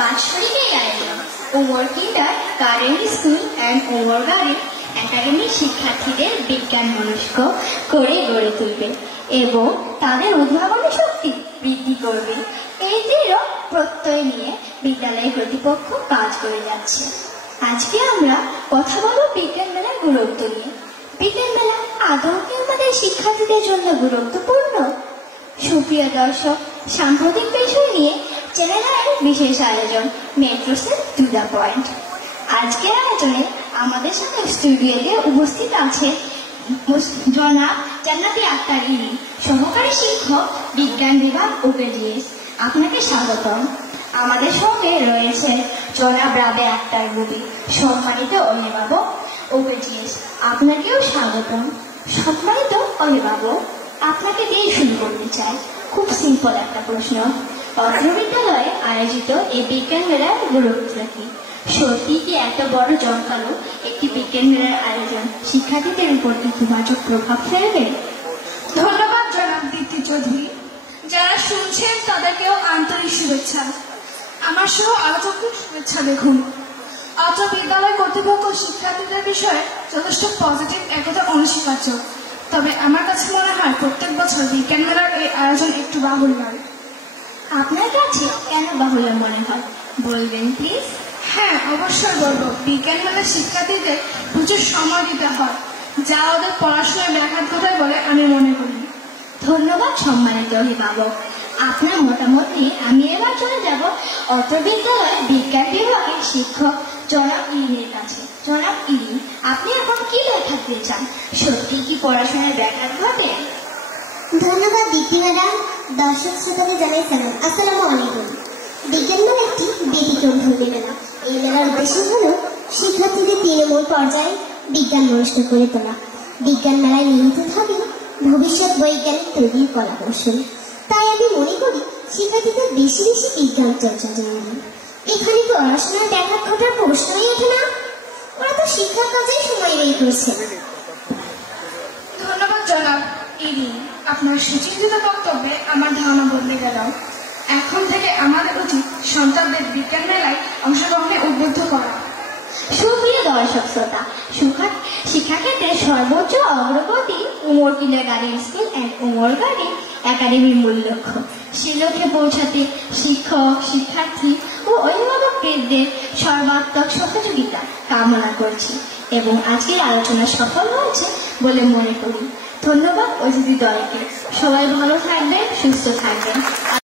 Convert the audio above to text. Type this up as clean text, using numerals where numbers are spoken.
বাৎসরিক আয়োজন Umar kindergarten school and Umar garden একাডেমির শিক্ষার্থীদের বিজ্ঞান মনস্ক করে গড়ে তুলবে এবং তাদের উদ্ভাবনী শক্তি বৃদ্ধি করবে। এই দৃঢ় প্রত্যয় নিয়ে বিদ্যালয় কর্তৃপক্ষ কাজ করে যাচ্ছে। আজকে আমরা কথা বলব বিজ্ঞান মেলার গুরুত্ব নিয়ে। বিজ্ঞান মেলা আদৌ কি আমাদের শিক্ষার্থীদের জন্য গুরুত্বপূর্ণ? সুপ্রিয় দর্শক, সাম্প্রতিক বিষয় নিয়ে চ্যানেল আইয়ের বিশেষ আয়োজন metro cell to the point. আজকের আয়োজনে আমাদের সাথে স্টুডিওতে উপস্থিত আছে জনাব জান্নাতি আক্তার ইরি, সহকারী শিক্ষক, বিজ্ঞান বিভাগ, ওকেজিএস। আপনাকে স্বাগতম। আমাদের সঙ্গে রয়েছে জনাব রাবে আক্তার রুবি, সম্মানিত অভিভাবক, ওকেজিএস। আপনাকেও স্বাগতম। সম্মানিত অভিভাবক, আপনাকে দিয়ে শুরু করতে চাই। খুব সিম্পল একটা প্রশ্ন, অত্র বিদ্যালয়ে আয়োজিত এই বিজ্ঞান মেলার গুরুত্ব কি? সত্যি কি এত বড় জমকালো একটি বিজ্ঞান মেলার আয়োজন শিক্ষার্থীদের উপর ইতিবাচক প্রভাব ফেলবে? ধন্যবাদ জনাব দীপ্তি চৌধুরী। যারা শুনছেন তাদেরকেও আন্তরিক শুভেচ্ছা। আমার সহ আলোচকদের শুভেচ্ছা। দেখুন, অত্র বিদ্যালয় কর্তৃপক্ষ শিক্ষার্থীদের বিষয়ে যথেষ্ট পজিটিভ, একথা অনস্বীকার্য। তবে আমার কাছে মনে হয় প্রত্যেক বছর বিজ্ঞান মেলার এই আয়োজন একটু বাহুল্য। আপনার কাছে কেন বাহুল্য মনে হয় বলবেন প্লিজ? হ্যাঁ, অবশ্যই বলবো। বিজ্ঞান মেলার শিক্ষার্থীদের প্রচুর সময় দিতে হয়, যা ওদের পড়াশোনায় ব্যাঘাত ঘটায় বলে আমি মনে করি। ধন্যবাদ সম্মানিত অভিভাবক। আপনার মতামত নিয়ে আমি এবার চলে যাব অত্র বিদ্যালয়ের বিজ্ঞান বিভাগের শিক্ষক জনাব ইরিনের কাছে। জনাব ইরি, আপনি এখন কি দেখাতে চান? সত্যি কি পড়াশোনায় ব্যাঘাত ঘটে? ধন্যবাদ দীপ্তি ম্যাডাম। দর্শক শ্রোতাকে জানাই সালাম, আসসালামু আলাইকুম। বিজ্ঞান মেলা একটি ব্যতিক্রম ধর্মী মেলা। এই মেলার উদ্দেশ্য হল শিক্ষার্থীদের তৃণমূল পর্যায়ে বিজ্ঞান মনস্ক করে তোলা। বিজ্ঞান মেলায় নিহিত থাকে ভবিষ্যৎ বৈজ্ঞানিক তৈরির কলা কৌশল। তাই আমি মনে করি শিক্ষার্থীদের বেশি বেশি বিজ্ঞান চর্চা জরুরি। এখানে পড়াশোনার ব্যাঘাত ঘটার প্রশ্নই ওঠে না। ওরা তো শিক্ষার কাজেই সময় ব্যয় করছে। ধন্যবাদ জনাব ইরি। আপনার সুচিন্তিত বক্তব্যে আমার ধারণা বদলে গেল। এখন থেকে আমাদের উচিত সন্তানদের বিজ্ঞান মেলায় অংশগ্রহণে উদ্বুদ্ধ করা। সুপ্রিয় দর্শক শ্রোতা, শিক্ষাক্ষেত্রে সর্বোচ্চ অগ্রগতি Umar kindergarten school and Umar garden একাডেমির মূল লক্ষ্য। সে লক্ষ্যে পৌঁছাতে শিক্ষক, শিক্ষার্থী ও অভিভাবকদের সর্বাত্মক সহযোগিতা কামনা করছি এবং আজকের আলোচনা সফল হয়েছে বলে মনে করি। ধন্যবাদ অতিথি দলকে। সবাই ভালো থাকবেন, সুস্থ থাকবেন।